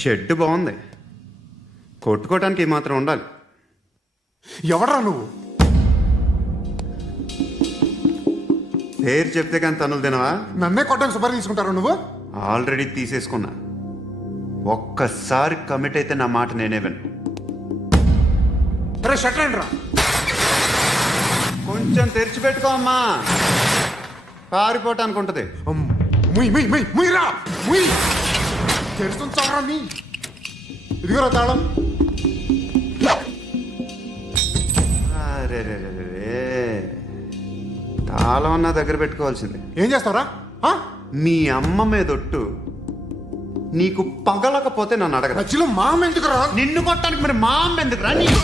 Shed బాగుంది, కొట్టుకోవటానికి మాత్రం ఉండాలి. ఎవడ్రా నువ్వు? పేరు చెప్తే కానీ తనులు తినవా? నన్నే కొట్టడానికి సుపారీ తీసుకుంటారు నువ్వు? ఆల్రెడీ తీసేసుకున్నా. ఒక్కసారి కమిట్ అయితే నా మాట నేనే విను. అరే షట్లేండి రా. కొంచెం తెరిచిపెట్టుకో అమ్మా, పారిపోవటానికి ఉంటుంది. ముయ్యరా ముయ్. తెరుస్తుంది చావరా నీ. ఇదిగోరా తాళం. అరే తాళం అన్నా దగ్గర పెట్టుకోవాల్సింది. ఏం చేస్తావరా? మీ అమ్మ మీదొట్టు, నీకు పగలకపోతే నన్ను అడగరా. మధ్యలో మా అమ్మ ఎందుకు రా? నిన్ను కొట్టడానికి మరి మా అమ్మ ఎందుకు రా? నీకు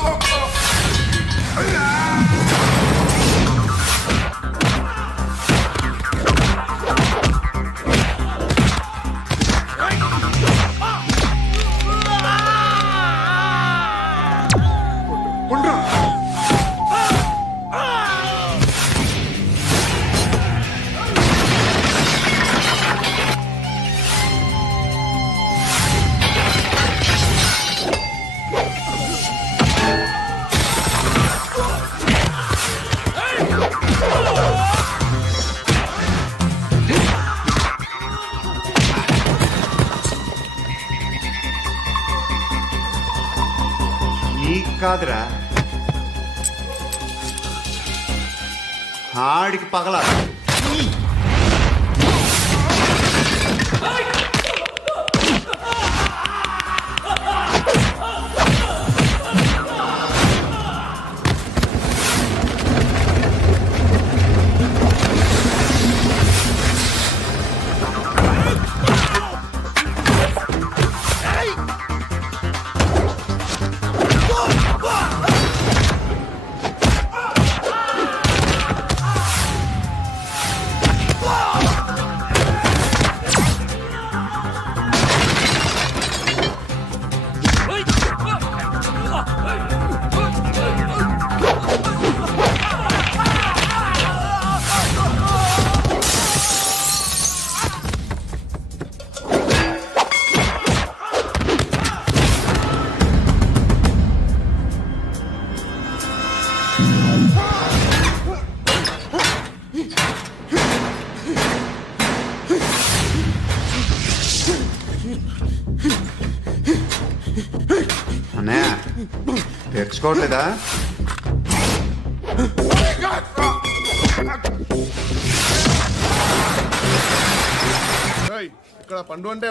కాదురా, ఆడికి పగల. అన్నయ్య తెచ్చుకోవట్లేదా? ఇక్కడ పండు అంటే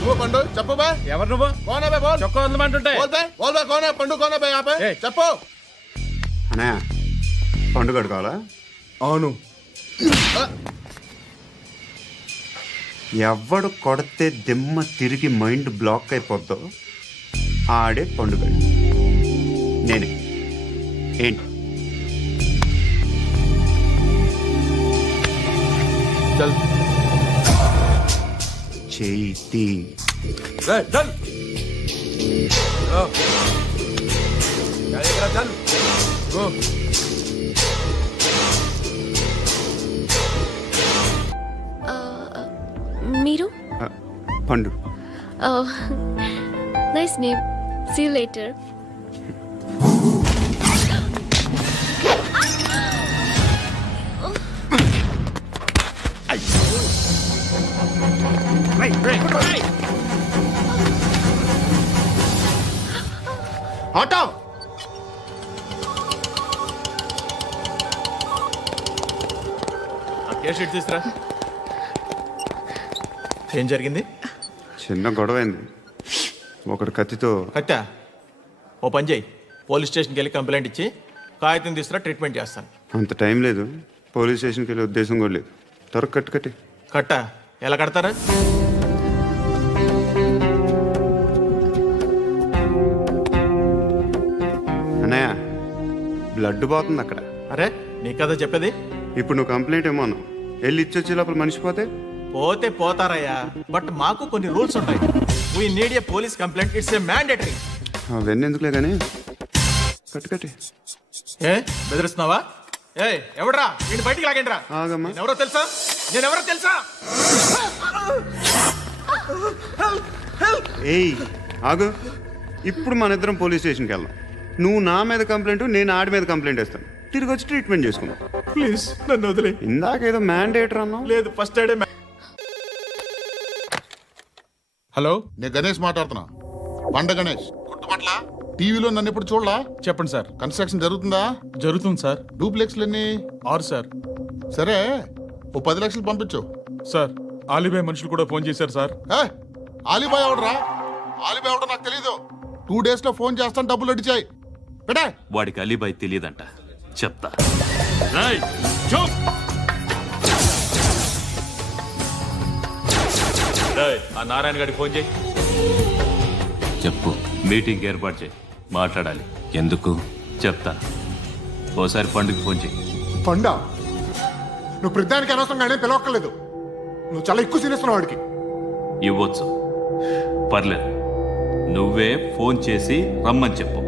నువ్వు పండు చెప్పు బా. ఎవరు నువ్వు? కోనా బే బోల్. చొక్కా వదలమంటుంటే కోనా పండు కోనా బే ఆపే చెప్పు. అన్నయ్య పండు కడుకోవాలా? అవును. ఎవడు కొడితే దిమ్మ తిరిగి మైండ్ బ్లాక్ అయిపోద్దో ఆడే పండుగ. నేనే. ఏంటి? చల్ చేతి చల్ చల్. మీరు? పండు. Nice name. See you later. Auto షీట్ తీసురా. ఏం జరిగింది? చిన్న గొడవ అయింది. ఒకడు కత్తితో. కట్టా? ఓ పని చేయి, పోలీస్ స్టేషన్కి వెళ్ళి కంప్లైంట్ ఇచ్చి కాగితం తీసుకురా, ట్రీట్మెంట్ చేస్తాను. అంత టైం లేదు, పోలీస్ స్టేషన్కి వెళ్ళే ఉద్దేశం కూడా లేదు. త్వరగా కట్టి. కట్టా? ఎలా కడతారా? అన్నయ్య బ్లడ్ పోతుంది అక్కడ. అరే నీ కదా చెప్పేది. ఇప్పుడు నువ్వు కంప్లైంట్ ఏమో అన్నావు, వెళ్ళి ఇచ్చొచ్చే లోపల మనిషి పోతే పోతే పోతారయ్యా, బట్ మాకు కొన్ని రూల్స్ ఉంటాయి. We need a police complaint, it's a mandatory. అవన్నీ ఎందుకులే కానీ కట్టి. ఏ బెదిరిస్తున్నావా? ఏ ఎవడ్రా నేను బయటికి లాగండి రా. ఆగమ్మా. ఎవరో తెలుసా? నేను ఎవరో తెలుసా? ఏయ్ ఆగు, ఇప్పుడు మన ఇద్దరం పోలీస్ స్టేషన్కి వెళ్దాం. నువ్వు నా మీద కంప్లైంట్, నేను ఆడి మీద కంప్లైంట్ ఇస్తాను. తిరిగి వచ్చి ట్రీట్మెంట్ చేసుకుందాం. ప్లీజ్ నన్ను వదిలే. ఇందాకేదో మ్యాండేటర్ అన్నావు. లేదు, ఫస్ట్ ఎయిడే హలో, నేను గణేష్ మాట్లాడుతున్నా. బండ గణేష్ గుర్తుపట్ల. టీవీలో నన్ను ఇప్పుడు చూడలా? చెప్పండి సార్. కన్స్ట్రక్షన్ జరుగుతుందా? జరుగుతుంది సార్. డూప్లెక్స్లు ఎన్ని? 6 సార్. సరే, ఓ 10 లక్షలు పంపించు. సార్, ఆలిబాయ్ మనుషులు కూడా ఫోన్ చేశారు సార్. ఆలిబాయ్ ఎవడరా? ఆలిబాయ్ ఎవడో నాకు తెలీదు. 2 days లో ఫోన్ చేస్తాను, డబ్బులు అడిచాయి. పెట్టే. వాడికి అలీబాయ్ తెలియదంట, చెప్తా. రేయ్, చూప్. రేయ్, ఆ నారాయణ గారికి ఫోన్ చేయి. చెప్పు. మీటింగ్ ఏర్పాటు చేయి, మాట్లాడాలి. ఎందుకు చెప్తా. ఓసారి పండుగ ఫోన్ చేయి. పండా, నువ్వు ప్రతిదానికి అనవసరంగానే పిలవక్కర్లేదు. నువ్వు చాలా ఎక్కువ సీనిస్తున్నావు వాడికి. ఇవ్వచ్చు, పర్లేదు. నువ్వే ఫోన్ చేసి రమ్మని చెప్పు.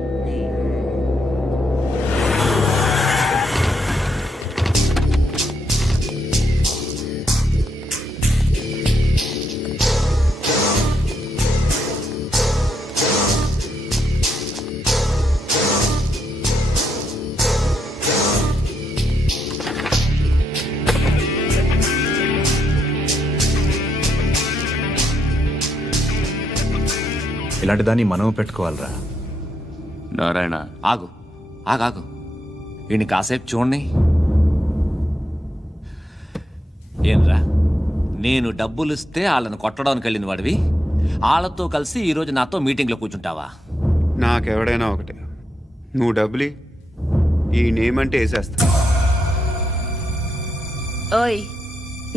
ఇలాంటి దాన్ని మనం పెట్టుకోవాలరా. నారాయణ, ఆగు ఆగాగు, ఈయన కాసేపు చూడండి. ఏంరా, నేను డబ్బులు ఇస్తే వాళ్ళని కొట్టడానికి వెళ్ళిన వాడివి, వాళ్ళతో కలిసి ఈరోజు నాతో మీటింగ్లో కూర్చుంటావా? నాకెవడైనా ఒకటే, నువ్వు డబ్బులి, ఈ నేమ్ అంటే వేసేస్తా. ఓయ్,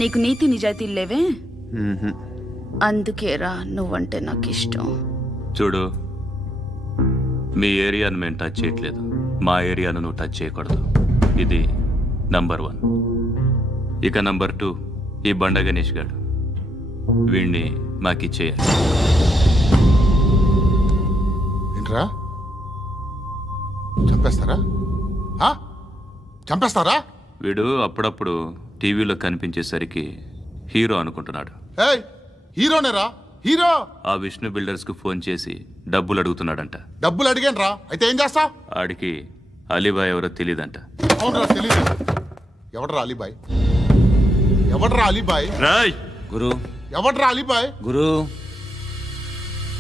నీకు నీతి నిజాయితీలు లేవే? మ్మ్హ. అందుకేరా నువ్వంటే నాకు ఇష్టం. చూడు, మీ ఏరియాను మేము టచ్ చేయట్లేదు, మా ఏరియాను నువ్వు టచ్ చేయకూడదు. ఇది నంబర్ 1. ఇక నంబర్ 2, ఈ బండ గణేష్ గారు, వీణ్ణి మాకిచ్చేయాలి. ఏంట్రా, చంపేస్తారా? చంపేస్తారా? వీడు అప్పుడప్పుడు టీవీలో కనిపించేసరికి హీరో అనుకుంటున్నాడు. ఏయ్, హీరోనేరా, హీరో. ఆ విష్ణు బిల్డర్స్కు ఫోన్ చేసి డబ్బులు అడుగుతున్నాడంట. డబ్బులు అడిగాను రా, అయితే ఏం చేస్తా? ఆడికి అలీబాయ్ ఎవరో తెలీదంట. అవునరా, తెలీదు. ఎవడరా అలీబాయ్? ఎవడరా అలీబాయ్? రాయ్ గురు, ఎవడరా అలీబాయ్? గురు,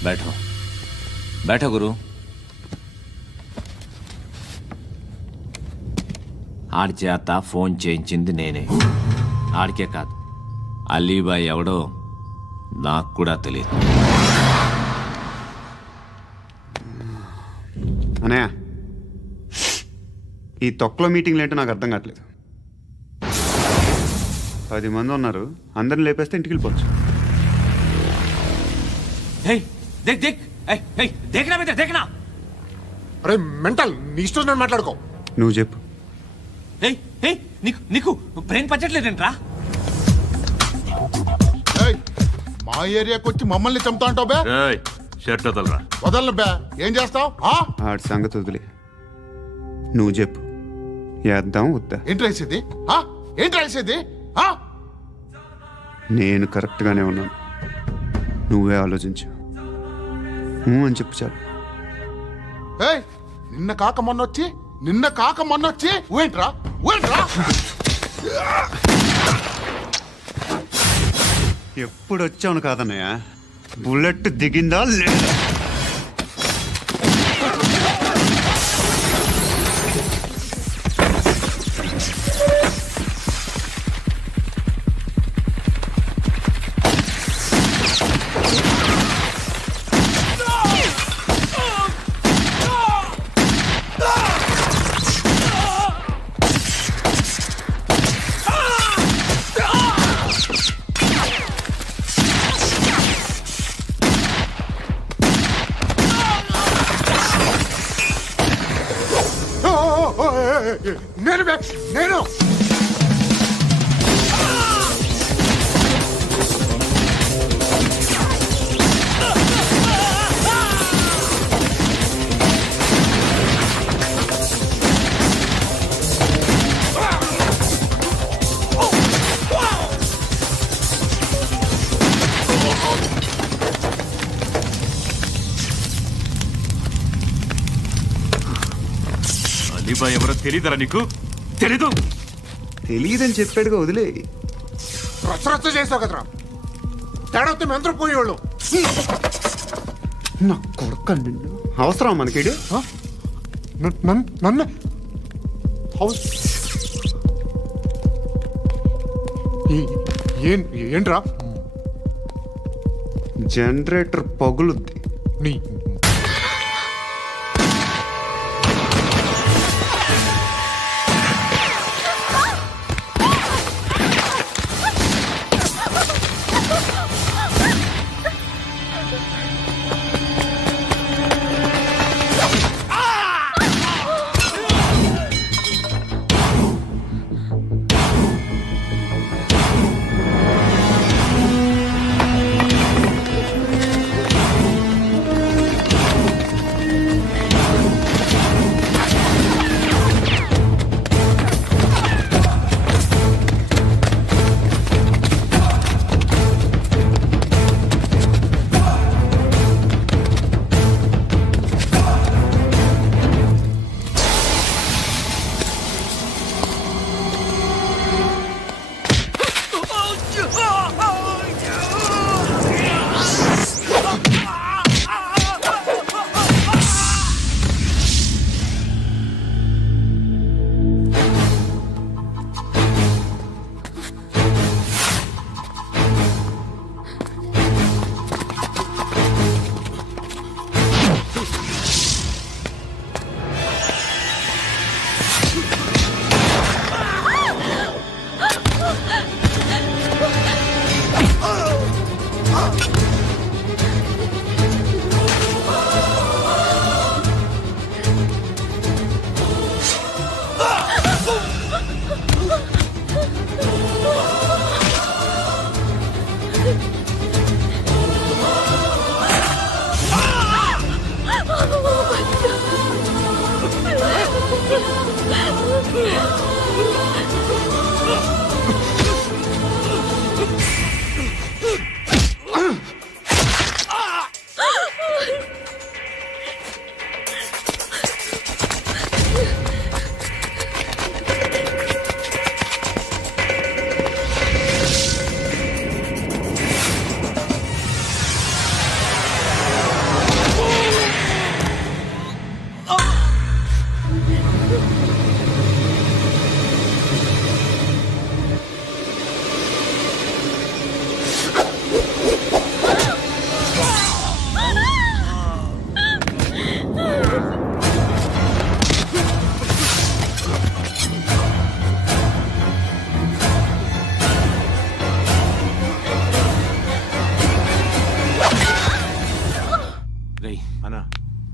బైఠో బైఠో గురు. ఆడి చేత ఫోన్ చేయించింది నేనే. ఆడికే కాదు, అలీబాయ్ ఎవడో నాకు కూడా తెలియదు. అనయ్య, ఈ తొక్కలో మీటింగ్లు ఏంటో నాకు అర్థం కావట్లేదు. 10 మంది ఉన్నారు, అందరిని లేపేస్తే ఇంటికి వెళ్ళిపోవచ్చు. అరే మెంటల్, నీ ఇష్టం నేను మాట్లాడుకో. నువ్వు చెప్పు. నీకు బ్రెయిన్ పచ్చట్లేదంట్రా? ఏయ్, మా ఏరియాకి వచ్చి మమ్మల్ని చంపుతా అంటావు బే? రాయ్, షర్ట్ వదలరా. వదలను బే. ఏం చేస్తావు? ఆడి సంగతి వదిలే, నువ్వు చెప్పు. వేద్దాం వద్దా? ఏంటి రాసేది? ఏంటి రాసేది? నేను కరెక్ట్గానే ఉన్నాను, నువ్వే ఆలోచించు. అని చెప్పు చాలు. ఏయ్, నిన్న కాక మొన్నొచ్చి ఊయంట్రా. ఎప్పుడు వచ్చావును కాదన్నయ్య, బుల్లెట్ దిగిందా లేదా? నేను అలీబాయ్ ఎవరో తెలీదరా నీకు? తెలీదు. తెలియదని చెప్పాడుగా, వదిలే. రచ్చ చేసావు కదరా. తేడా వస్తే మెంతరం పోయేవాళ్ళు. నా కొడుకు నిన్ను అవసరం మనకిడు. నన్ను హౌస్ ఏంట్రా? జనరేటర్ పగులుద్ది. నీ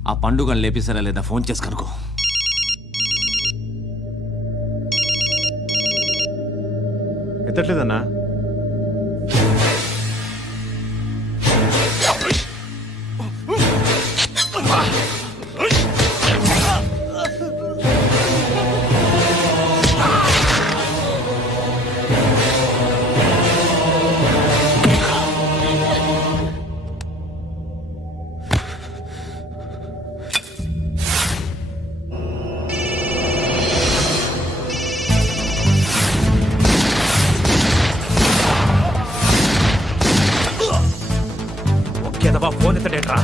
ఆ పండుగను లేపేసారా లేదా ఫోన్ చేసి కనుకో. ఎత్తట్లేదన్నా. ఫోన్ ఎత్తడేట్రా?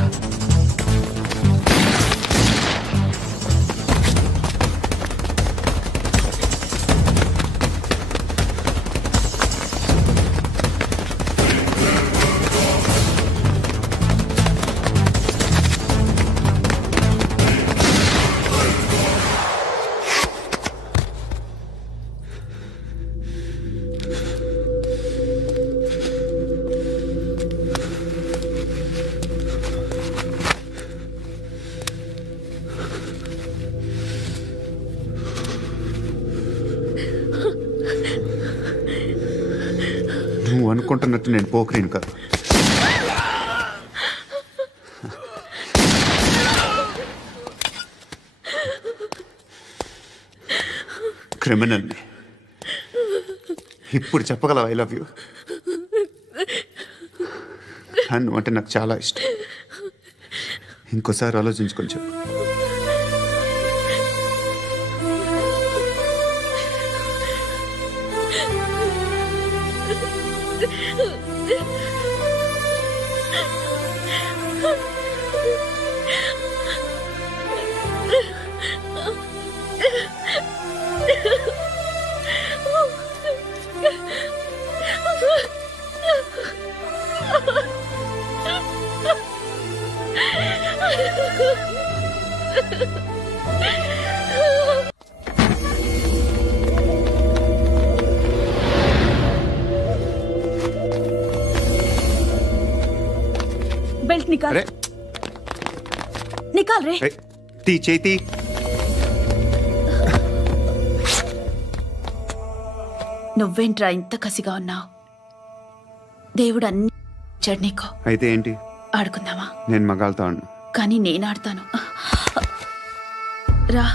నువ్వు అనుకుంటున్నట్టు నేను పోకరీని కాదు. క్రిమినల్ని. ఇప్పుడు చెప్పగలవు ఐ లవ్ యూ. నువ్వు అంటే నాకు చాలా ఇష్టం. ఇంకోసారి ఆలోచించుకొని చెప్పు. बेल्ट निकाल अरे निकाल रे ए, తీ చేతి నువ్వేంట్రా ఇంత కసిగా ఉన్నావు దేవుడు అన్ని ఇచ్చాడు నీకు అయితే ఏంటి ఆడుకుందామా నేను మగాళ్ళతో అన్నా కానీ నేను ఆడతాను రా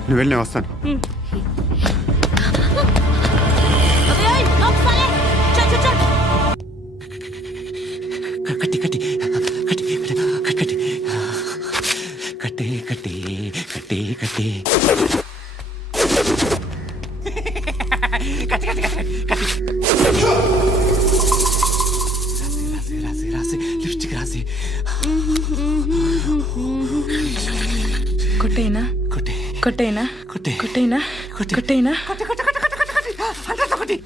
నువ్వు వెళ్ళి నేను వస్తాను కట్టి కట్టి కట్టి కట్టి కట్టి కట్టి కట్టి కట్టి రాసి రాసి లిప్స్టిక్ రాసి కొట్టేనా కొట్టి కొట్టేనా కొట్టి కొట్టేనా కొట్టి కొట్టేనా కొట్టి కొట్టి కొట్టి కొట్టి కొట్టి అంతా కొట్టి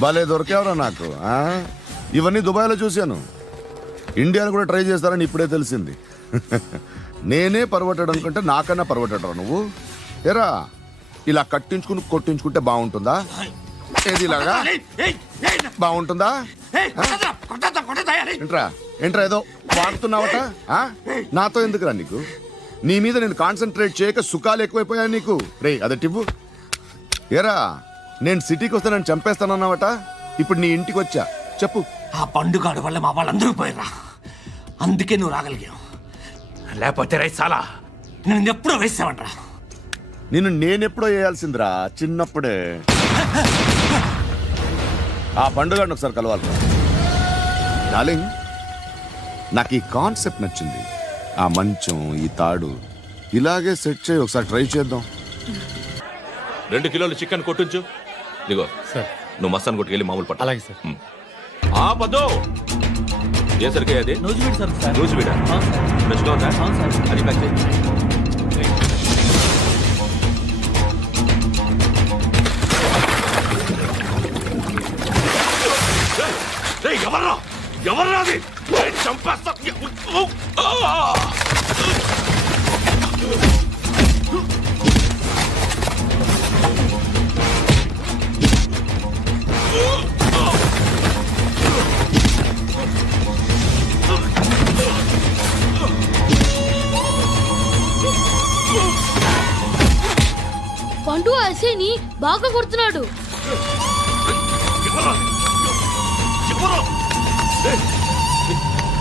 భలే దొరికేవరా నాకు ఆ? ఇవన్నీ దుబాయ్లో చూశాను ఇండియాలో కూడా ట్రై చేస్తారని ఇప్పుడే తెలిసింది నేనే పర్వటాడు అనుకుంటే నాకన్నా పర్వటాడు నువ్వు ఎరా ఇలా కట్టించుకుని కొట్టించుకుంటే బాగుంటుందా ఏది ఇలాగా బాగుంటుందా ఏంట్రా ఏంట్రా ఏదో వాడుతున్నావట ఆ? నాతో ఎందుకురా నీకు నీ మీద నేను కాన్సన్ట్రేట్ చేయక సుఖాలు ఎక్కువైపోయా నీకు రే అదటివ్వు ఏరా నేను సిటీకి వస్తే నన్ను చంపేస్తానన్నావట ఇప్పుడు నీ ఇంటికి వచ్చా చెప్పు ఆ పండుగాడు వల్ల మా వాళ్ళందరూ పోయిర్రా అందుకే నువ్వు రాగలిగావు లేకపోతే రైసాలా నేను ఎప్పుడో వేసావంట్రా నిన్ను నేనెప్పుడో వేయాల్సిందిరా చిన్నప్పుడే ఆ పండుగను ఒకసారి కలవాలి డార్లింగ్ నాకు ఈ కాన్సెప్ట్ నచ్చింది ఆ మంచం ఈ తాడు ఇలాగే సెట్ చేయి ఒకసారి ట్రై చేద్దాం 2 కిలోలు చికెన్ కొట్టించు ఇదిగో సార్ నువ్వు మస్తాన్ కొట్టుకెళ్ళి మామూలు పట్టు అలాగే సార్ ఆ పదో ఏ సరికే అది నూజివీడు సార్ సార్ నూజివీడా ఫ్రెష్గా ఉందా అది ప్యాక్ చేయి ఎవర్రా ఎవర్రా అది నేను చంపేస్తా పండు అసేని బాగా కొడుతున్నాడు. ఎవరా ఎవరు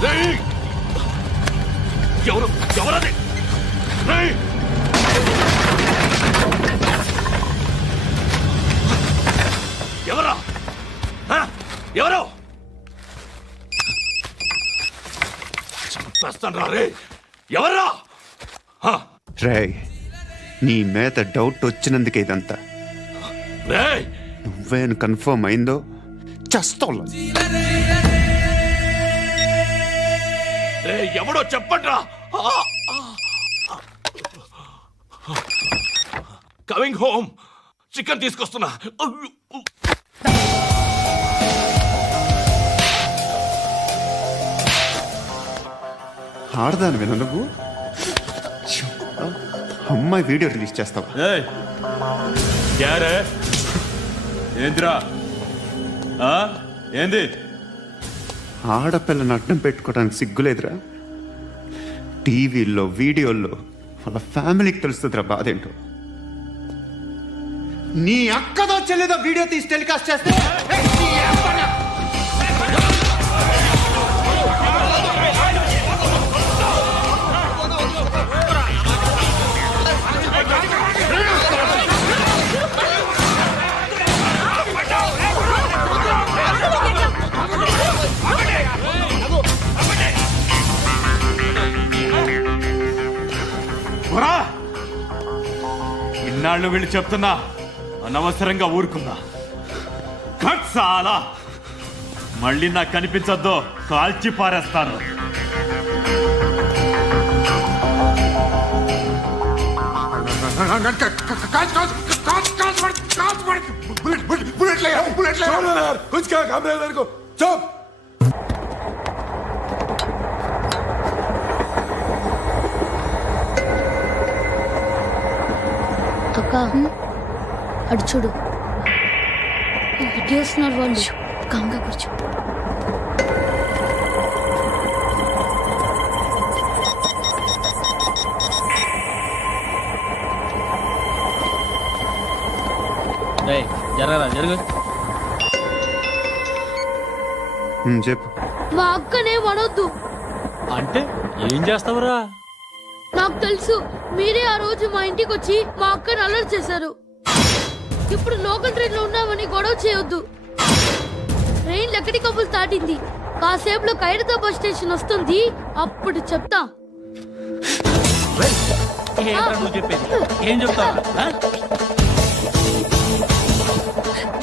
రేయ్ ఎవరు ఎవరది రేయ్ ఎవరా ఎవరు చంపేస్తాను రా రే ఎవర్రా రే నీ మీద డౌట్ వచ్చినందుకే ఇదంతా. రేయ్ నువ్వేను కన్ఫర్మ్ అయిందో చస్తావు. రేయ్ ఎవడో చెప్పండ్రా కమింగ్ హోమ్ చికెన్ తీసుకొస్తున్నా ఆడదాను విన నువ్వు అమ్మాయి వీడియో రిలీజ్ చేస్తావా? ఏంద్రా ఏంది? ఆడపిల్లని అడ్డం పెట్టుకోవడానికి సిగ్గులేదురా? టీవీల్లో వీడియోల్లో వాళ్ళ ఫ్యామిలీకి తెలుస్తుందిరా బాధ ఏంటో. నీ అక్కదో చెల్లిదో వీడియో తీసి టెలికాస్ట్ చేస్తే ఇన్నాళ్ళు వీళ్ళు చెప్తున్నా అనవసరంగా ఊరుకున్నా. చాలా మళ్ళీ నాకు కనిపించొద్దు, కాల్చి పారేస్తాను. అక్క అటు చూడు, ఇటు వస్తున్నారు వాళ్ళు. కాంగా కూర్చో. జరగరా జరుగు. చెప్పు. మా అక్కనే వడొద్దు. అంటే ఏం చేస్తావురా? నాకు తెలుసు, మీరే ఆ రోజు మా ఇంటికి వచ్చి మా అక్కని అల్లరి చేశారు. ఇప్పుడు లోకల్ ట్రైన్ లో ఉన్నామని గొడవ చేయొద్దు. ట్రైన్ ఎక్కడి కబుల్ దాటింది. కాసేపులో ఖైరతాబాద్ స్టేషన్ వస్తుంది, అప్పుడు చెప్తా. నువ్వు చెప్పేది ఏం చెప్తావు?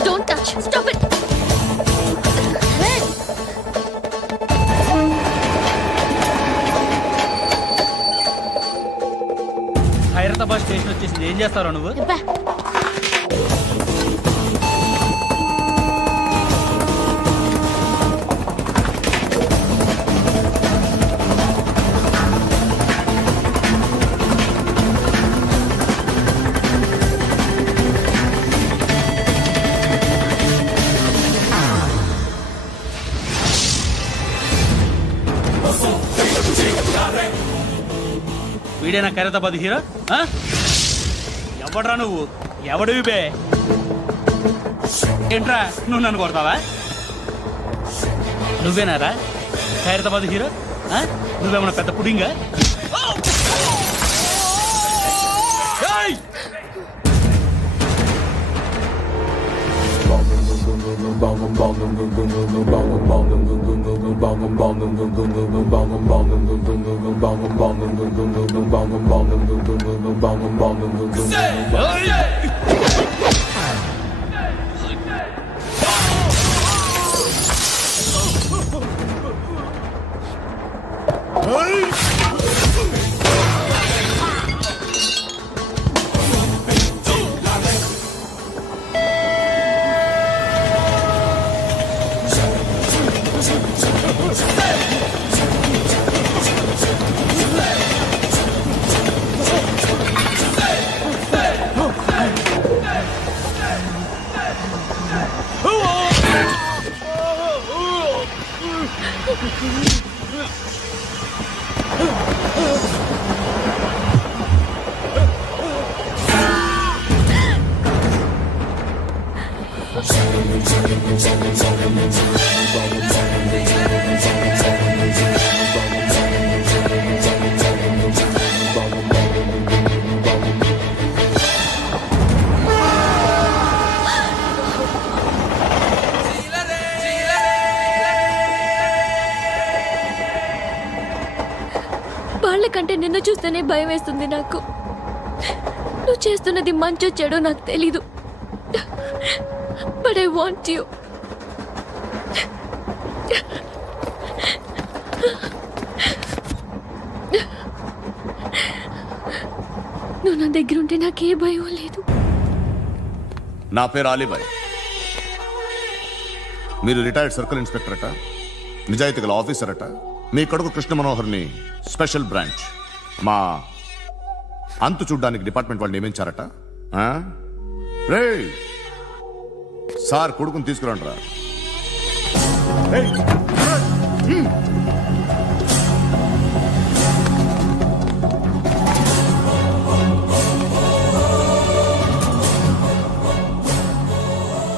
Don't touch. Stop it. Khairatabad station వచ్చేసింది, ఏం చేస్తావు నువ్వు? వీడేనా ఖైరతాబాద్ హీరో? ఎవడ్రా నువ్వు? ఎవడివి బే? ఏంట్రా నువ్వు నన్ను కొడతావా? నువ్వేనారా ఖైరతాబాద్ హీరో? నువ్వేమన్నా పెద్ద పుడింగా? వాళ్ళకంటే నిన్ను చూస్తేనే భయం వేస్తుంది నాకు. నువ్వు చేస్తున్నది మంచో చెడో నాకు తెలీదు, బట్ ఐ వాంట్ యూ. నువ్వు నా దగ్గర ఉంటే నాకే భయం లేదు. నా పేరు అలీబాయ్. మీరు రిటైర్డ్ సర్కిల్ ఇన్స్పెక్టర్ అట, నిజాయితీ గల ఆఫీసర్ అట. మీ కొడుకు కృష్ణ మనోహర్ని స్పెషల్ బ్రాంచ్ మా అంతు చూడ్డానికి డిపార్ట్మెంట్ వాళ్ళు నియమించారట. ఆ? రేయ్ సార్ కొడుకుని తీసుకురండిరా.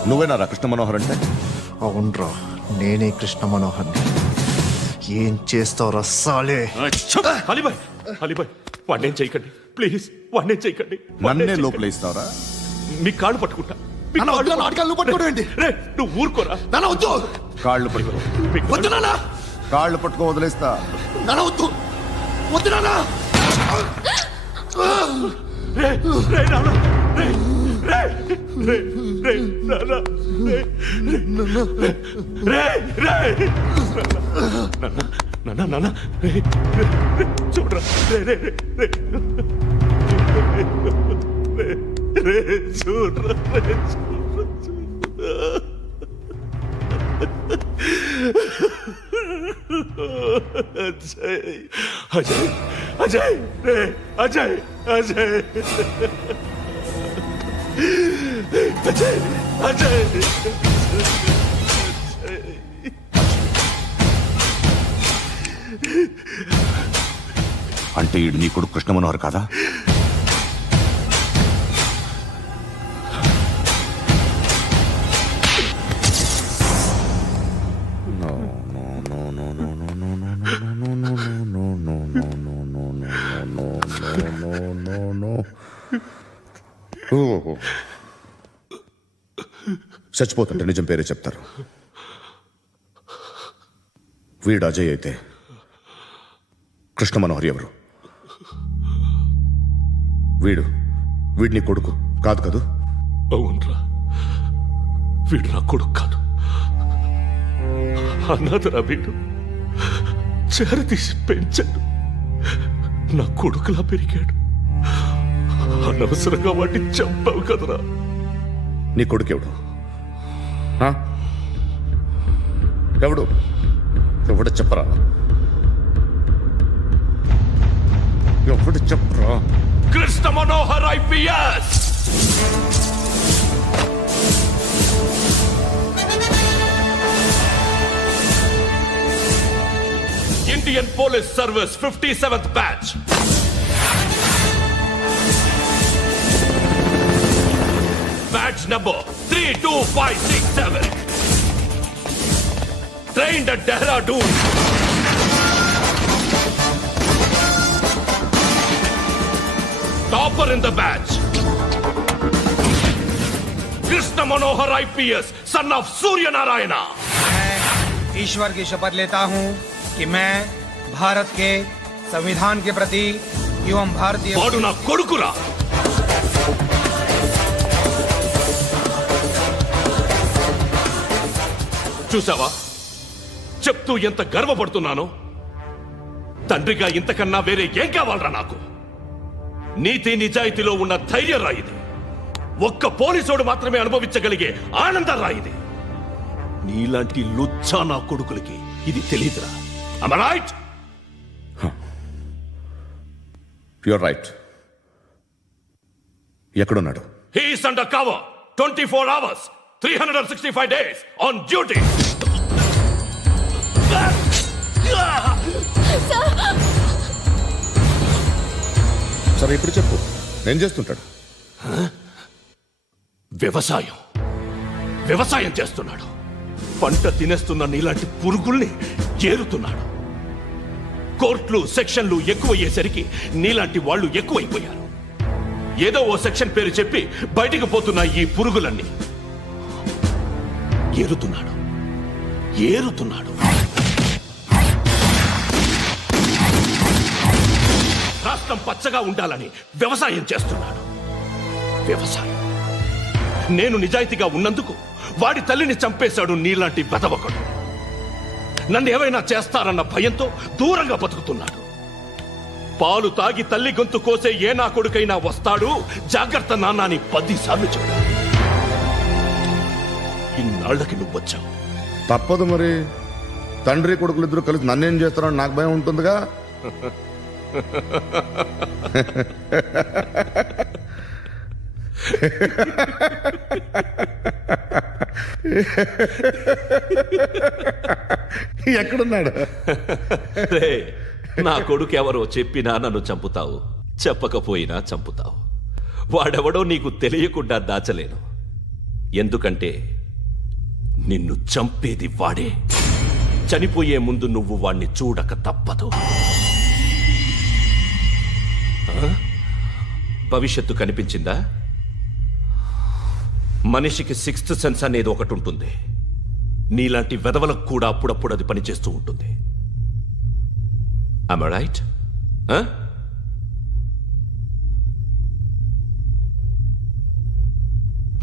నువ్వేనారా కృష్ణ మనోహర్ అంటే? అవునరా, నేనే కృష్ణ మనోహర్ని. ఏం చేస్తావు రస్సాలే? అలీబాయ్ అలీబాయ్ వాడినేం చేయకండి ప్లీజ్, వాడినేం చేయకండి. నన్నే లోపల ఇస్తావరా? మీ కాళ్ళు పట్టుకుంటా. మీ నాన్న వద్దు, నాన్న ఆటకాలు పట్టుకోవడం ఏంటి? రే, నువ్వు ఊరుకోరా. నాన్న వద్దు, కాళ్ళు పట్టుకో. వద్దు నాన్న, కాళ్ళు పట్టుకో వదిలేస్తా. నాన్న వద్దు, వద్దు నాన్న. రే రే నాన్న, రే రే రే రే నాన్న, రే రే రే నాన్న నాన్న, రే రే రే చూడరా, రే రే రే రే రే చూడరా, రే చూడరా. అజయ్ అజయ్ అజయ్ రే అజయ్ అజయ్ అజయ్ అజయ్ అంటే ఈడు నీ కొడుకు కృష్ణ మనోహర్ కాదా? చచ్చిపోతుంటే నిజం పేరే చెప్తారు. వీడు అజయ్ అయితే కృష్ణ మనోహర్ ఎవరు? వీడిని కొడుకు కాదు కదూ? అవునరా, వీడు నా కొడుకు కాదు, అన్నదరా. వీడు చేరతీసి పెంచాడు, నా కొడుకులా పెరిగాడు. అనవసరంగా వాడిని చంపావు కదరా. నీ కొడుకు ఎవడు? ఎవడు ఎవడు చెప్పరా? ఎవడు చెప్పరా? Krishna Manohar IPS. Indian police service 57th batch. Batch number 32567. Trained at Dehradun. Topper in the batch. Krishna Manohar IPS, son of Surya Narayana. मैं ईश्वर की शपथ लेता हूं कि मैं भारत के संविधान के प्रति एवं भारतीय వాడు నా కొడుకురా. చూసావా, చెప్తూ ఎంత గర్వపడుతున్నానో. తండ్రిగా ఇంతకన్నా వేరే ఏం కావాలరా నాకు? నీతి నిజాయితీలో ఉన్న ధైర్యం రా ఇది. ఒక్క పోలీసోడు మాత్రమే అనుభవించగలిగే ఆనందం రా ఇది. నీలాంటి లుచ్చా నా కొడుకులకి ఇది తెలీదురా. Am I right? You're right. ఎక్కడున్నాడు? He is under cover 24 hours 365 days on duty. సరే ఇప్పుడు చెప్పు, ఏం చేస్తుంటాడు? వ్యవసాయం. వ్యవసాయం చేస్తున్నాడు. పంట తినేస్తున్న నీలాంటి పురుగుల్ని ఏరుతున్నాడు. కోర్టులు సెక్షన్లు ఎక్కువయ్యేసరికి నీలాంటి వాళ్ళు ఎక్కువైపోయారు. ఏదో ఓ సెక్షన్ పేరు చెప్పి బయటికి పోతున్న ఈ పురుగులన్నీ ఏరుతున్నాడు. రాష్ట్రం పచ్చగా ఉండాలని వ్యవసాయం చేస్తున్నాడు. వ్యవసాయం. నేను నిజాయితీగా ఉన్నందుకు వాడి తల్లిని చంపేశాడు నీలాంటి వెధవకుడు. నన్ను ఏమైనా చేస్తారన్న భయంతో దూరంగా బతుకుతున్నాడు. పాలు తాగి తల్లి గొంతు కోసే ఏ నా కొడుకైనా వస్తాడు, జాగ్రత్త నాన్న అని 10 సార్లు చెప్పాడు. ఇన్నాళ్ళకి నువ్వు వచ్చావు. తప్పదు మరి. తండ్రి కొడుకులు ఇద్దరు కలిసి నన్నేం చేస్తారని నాకు భయం ఉంటుందిగా. ఎక్కడున్నాడు? నా కొడుకు ఎవరో చెప్పినా నన్ను చంపుతావు, చెప్పకపోయినా చంపుతావు. వాడెవడో నీకు తెలియకుండా దాచలేను. ఎందుకంటే నిన్ను చంపేది వాడే. చనిపోయే ముందు నువ్వు వాణ్ణి చూడక తప్పదు. భవిష్యత్తు కనిపించిందా? మనిషికి 6th సెన్స్ అనేది ఒకటి ఉంటుంది. నీలాంటి వెధవలకు కూడా అప్పుడప్పుడు అది పనిచేస్తూ ఉంటుంది. Am I right?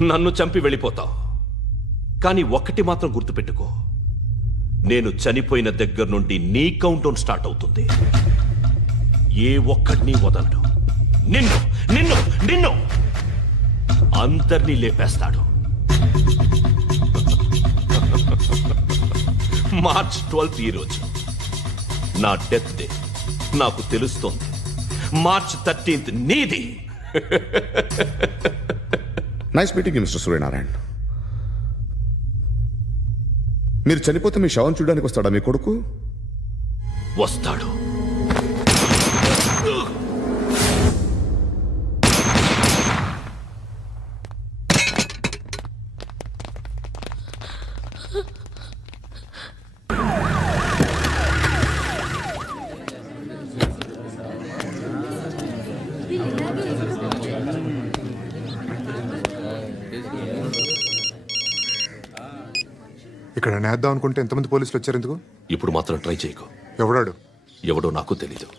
నన్ను చంపి వెళ్ళిపోతావు. కానీ ఒక్కటి మాత్రం గుర్తుపెట్టుకో, నేను చనిపోయిన దగ్గర నుండి నీ కౌంట్ డౌన్ స్టార్ట్ అవుతుంది. ఏ ఒక్కడిని వదలడు. నిన్ను అందరినీ లేపేస్తాడు. మార్చ్ 12 ఈ రోజు నా డెత్ డే. నాకు తెలుస్తోంది. మార్చ్ 13 నీది. Nice meeting mister Suryanarayana. మీరు చనిపోతే మీ శవం చూడడానికి వస్తాడా మీ కొడుకు? వస్తాడు. ఇక్కడ నేద్దాం అనుకుంటే ఎంతమంది పోలీసులు వచ్చారు ఎందుకు? ఇప్పుడు మాత్రం ట్రై చేయకు. ఎవడాడు? ఎవడో నాకు తెలీదు.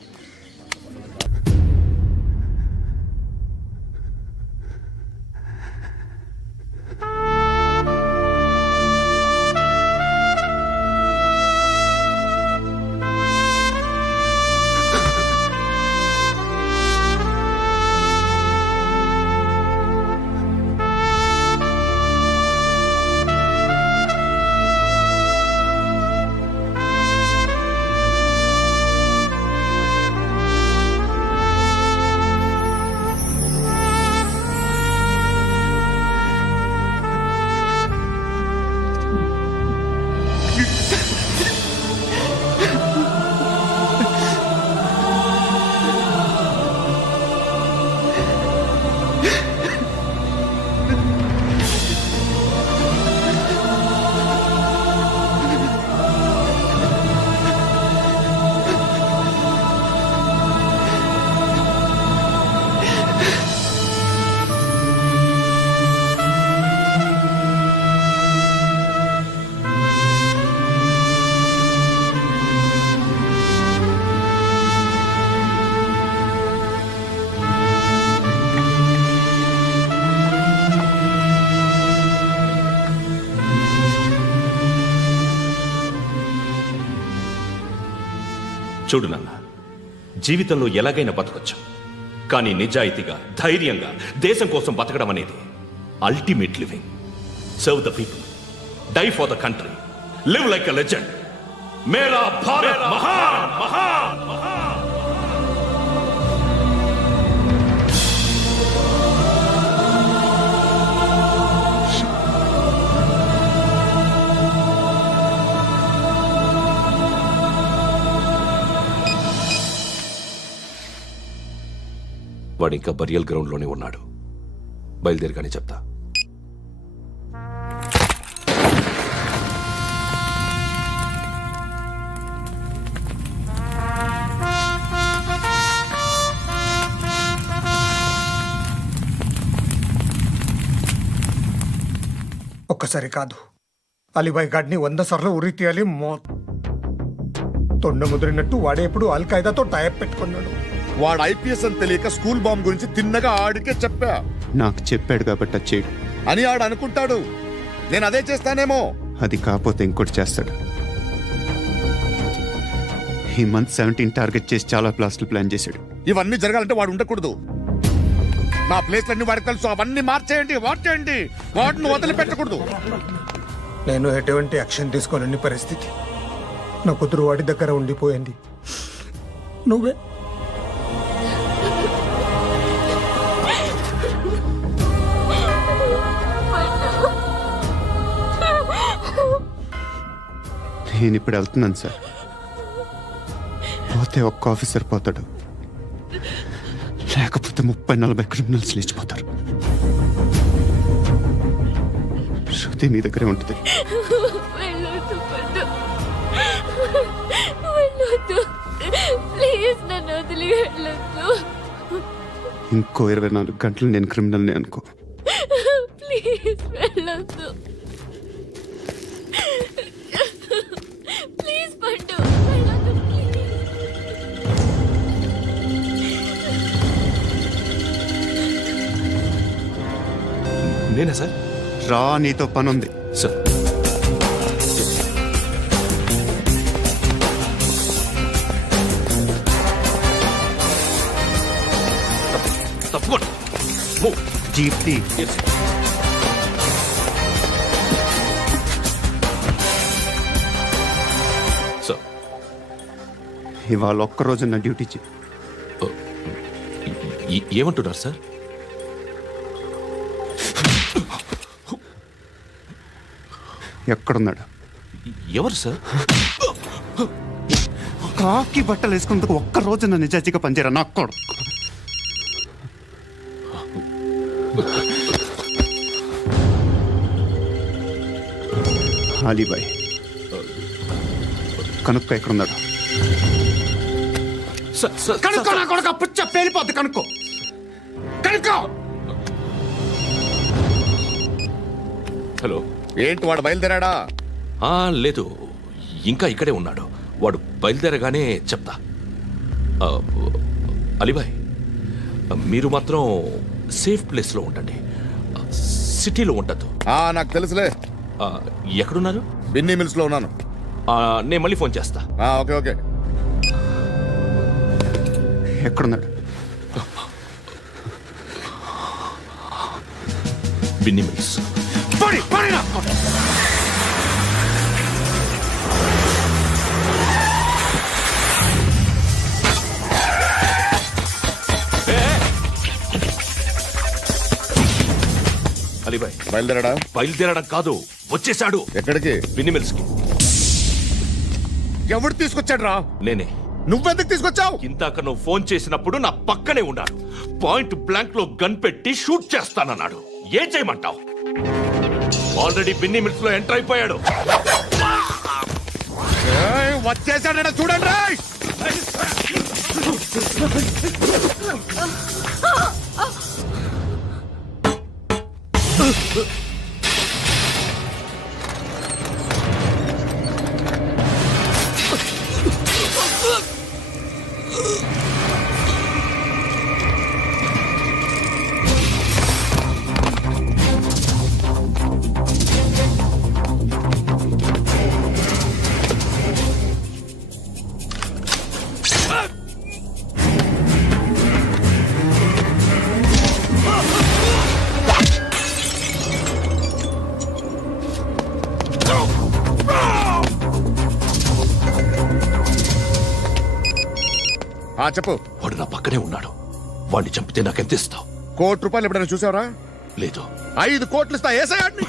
చూడు నాన్న, జీవితంలో ఎలాగైనా బతకొచ్చు. కానీ నిజాయితీగా, ధైర్యంగా దేశం కోసం బతకడం అనేది ultimate living. Serve the people, die for the country, live like a legend. మేరా భారత్ మహాన్ మహాన్ మహాన్. వాడు ఇంకా బరియల్ గ్రౌండ్లోనే ఉన్నాడు. బయలుదేరగానే చెప్తా. ఒక్కసారి కాదు, అలీబాయ్ గాడిని 100 సార్లు ఉరి తీయాలి. తొండ ముదిరినట్టు వాడే ఎప్పుడు అల్ ఖైదాతో టైప్ పెట్టుకున్నాడు. వాడు ఐపీఎస్ అని తెలియక స్కూల్ బాంబ్ గురించి తిన్నగా ఆడికే చెప్పా నాకు చెప్పాడు కాబట్టి అది చేయడు. అని ఆడు అనుకుంటాడు. నేను అదే చేస్తానేమో. అది కాకపోతే ఇంకోటి చేస్తాడు. ఈ మంత్ 17 టార్గెట్ చేసి చాలా ప్లాస్టులు ప్లాన్ చేశాడు. ఇవన్నీ జరగాలంటే వాడు ఉండకూడదు. నా ప్లేస్లన్నీ వాడికి తెలుసు. అవన్నీ మార్చేయండి, వాచేయండి. వాటిని వదిలిపెట్టకూడదు. నేను ఎటువంటి యాక్షన్ తీసుకోలేని పరిస్థితి. నా కూతురు వాడి దగ్గర ఉండిపోయింది. నువ్వే నేను ఇప్పుడు వెళ్తున్నాను సార్. పోతే ఒక్క ఆఫీసర్ పోతాడు, లేకపోతే 30-40 క్రిమినల్స్ లేచిపోతారు. శృతి మీ దగ్గరే ఉంటుంది. వెళ్ళొద్దు పద్దు. వెళ్ళొద్దు ప్లీజ్, నన్ను వదిలి వెళ్ళొద్దు. ఇంకో 24 గంటలు నేను క్రిమినల్ని అనుకో. ప్లీజ్ వెళ్ళొద్దు. ప్లీజ్ పట్టు, వెళ్ళొద్దు ప్లీజ్. నేనా సార్? రా, నీతో పని ఉంది. సార్ తప్పకుండా జీప్తి సార్. ఇవాళ ఒక్కరోజు నా డ్యూటీ చేయి. ఏమంటున్నారు సార్? ఎక్కడున్నాడు? ఎవరు సార్? కాకి బట్టలు వేసుకున్నందుకు ఒక్కరోజు నా నిజాజీగా పనిచేయరా నా కొడుకు. అలీబాయ్ కనుక్కో ఎక్కడున్నాడు. కనుక్కో నా కొడుకు. పుచ్చ పేలిపోద్ది. కనుక్కో కనుక్కో. హలో, ఏంటి వాడు బయలుదేరాడా? లేదు, ఇంకా ఇక్కడే ఉన్నాడు. వాడు బయలుదేరగానే చెప్తా. అలీబాయ్, మీరు మాత్రం సేఫ్ ప్లేస్లో ఉండండి. సిటీలో ఉండద్దు. నాకు తెలుసులే. ఎక్కడున్నారు? బిన్నీ మిల్స్ లో ఉన్నాను. నేను మళ్ళీ ఫోన్ చేస్తా. Okay okay. ఎక్కడున్నాడు? బిన్నీ మిల్స్. అలీబాయ్ బయలుదేరాడా? బయలుదేరడం కాదు, వచ్చేసాడు. ఎక్కడికి? బిన్నీ మిల్స్ కి. ఎవడు తీసుకొచ్చాడు రా? నేనే. నువ్వెందుకు తీసుకొచ్చావు? ఇందాక నువ్వు ఫోన్ చేసినప్పుడు నా పక్కనే ఉన్నాడు. పాయింట్ బ్లాంక్ లో గన్ పెట్టి షూట్ చేస్తానన్నాడు. ఏం చేయమంటావు? ఆల్రెడీ బిన్నీ మిల్స్ లో ఎంటర్ అయిపోయాడు. వచ్చేసాడ చూడండి రా. చెప్పు. వాడు నా పక్కనే ఉన్నాడు. వాడిని చంపితే నాకెంత ఇస్తావు? ₹1 కోటి ఎప్పుడైనా చూసావరా? లేదు. 5 కోట్లు ఇస్తా. ఏసాయాడిని.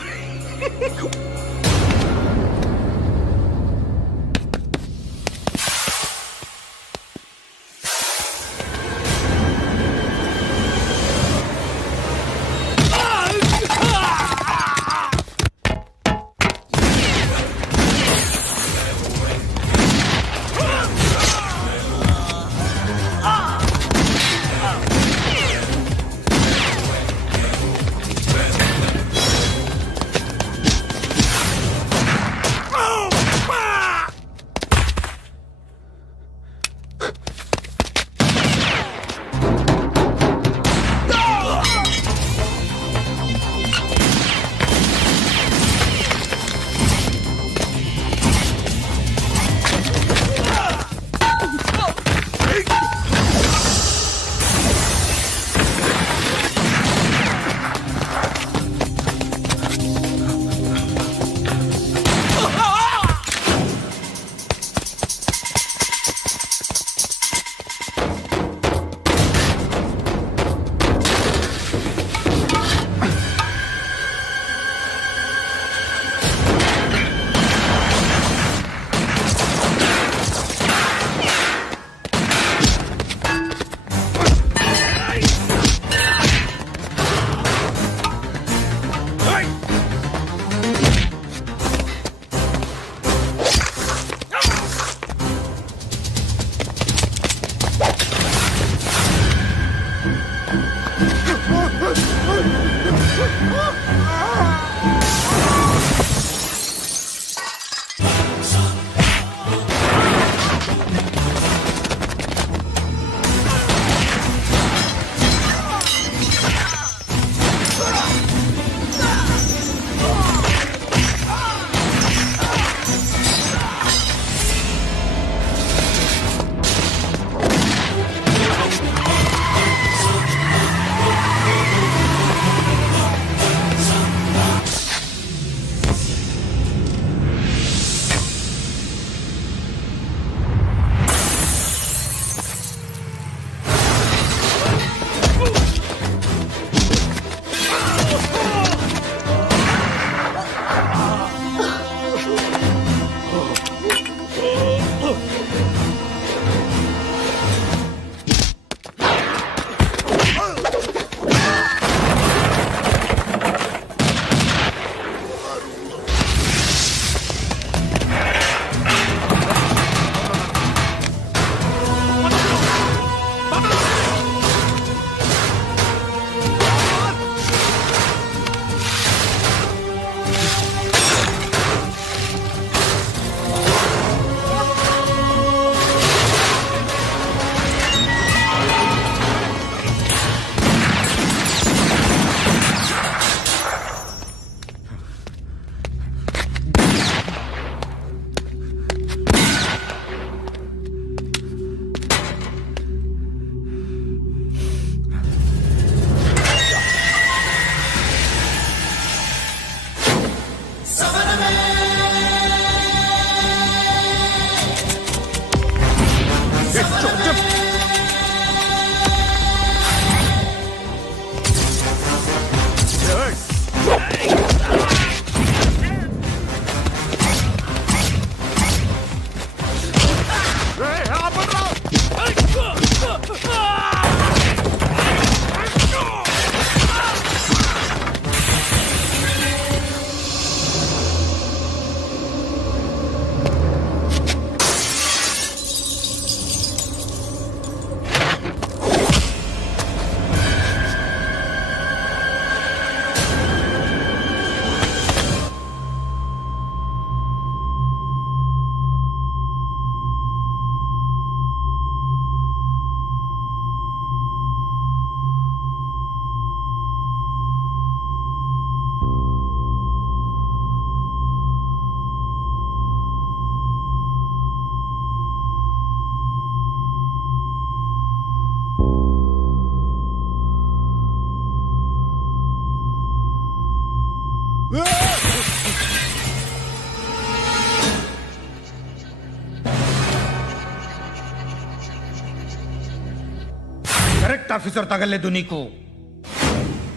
अरेस्ट ऑफिसर तगल्ले दुनी को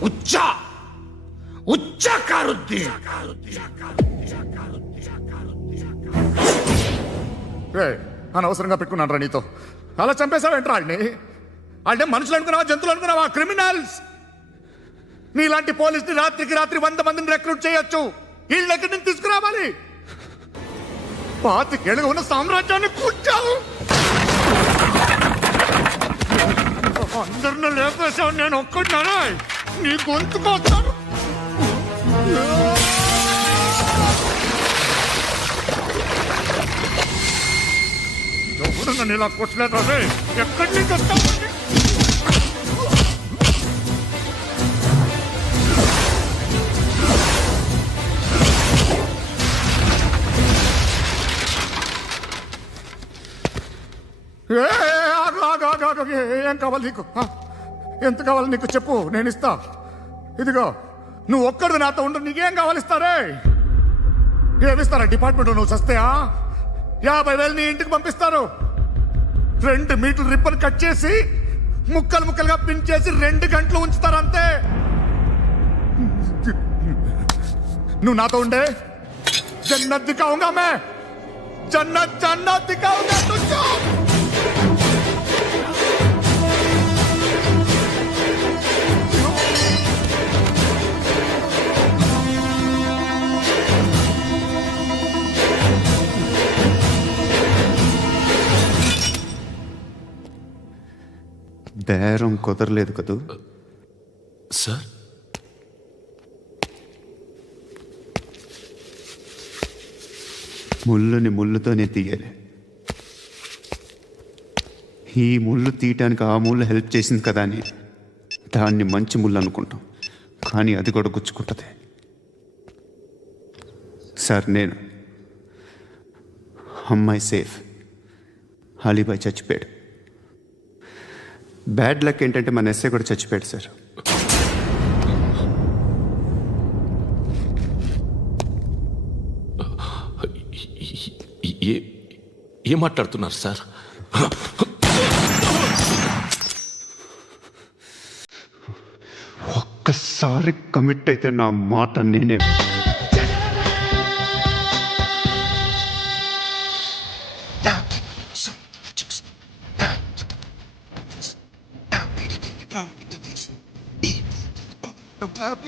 उच्चा उच्चा कारुद्दी అనవసరంగా పెట్టుకున్నాను రా నీతో అలా చంపేశావేంట్రా ఆడిని అంటే మనుషులు అనుకున్నావా జంతువులు అనుకున్నావా క్రిమినల్స్ నీలాంటి పోలీసుని రాత్రికి రాత్రి 100 మందిని రిక్రూట్ చేయొచ్చు వీళ్ళ దగ్గర నుంచి తీసుకురావాలి పాతికేళ్ళుగా ఉన్న సామ్రాజ్యాన్ని కూర్చావు అందరిని లేపేశావు నేను ఒక్కడినారా నీ గొంతుకొస్తాను ఎవరు నన్ను ఇలా కొట్టలేదు అదే ఎక్కడి నుంచి వస్తావు ఏం కావాలి నీకు ఎంత కావాలి నీకు చెప్పు నేను ఇస్తా ఇదిగో నువ్వు ఒక్కడు నాతో ఉండు నీకేం కావాలి ఇస్తారే ఏమిస్తారా డిపార్ట్మెంట్ నువ్వు సస్తేయా 50,000 నీ ఇంటికి పంపిస్తారు 2 మీటర్లు రిబ్బన్ కట్ చేసి ముక్కలు ముక్కలుగా పిన్ చేసి 2 గంటలు ఉంచుతారు అంతే నువ్వు నాతో ఉండే జన్నత్ దిఖాऊंगा मैं जन्नत जन्नत दिखाऊंगा तुझको బేరం కుదరలేదు కదూ సార్ ముళ్ళుని ముళ్ళుతోనే తీయాలి ఈ ముళ్ళు తీయటానికి ఆ ముళ్ళు హెల్ప్ చేసింది కదా అని దాన్ని మంచి ముళ్ళు అనుకుంటాం కానీ అది కూడా గుచ్చుకుంటుంది సార్ నేను అమ్మాయి సేఫ్ అలీబాయ్ చచ్చిపోయాడు బ్యాడ్ లక్ ఏంటంటే మన ఎస్ఐ కూడా చచ్చిపోయాడు సార్ ఏం మాట్లాడుతున్నారు సార్ ఒక్కసారి కమిట్ అయితే నా మాట నేనే आप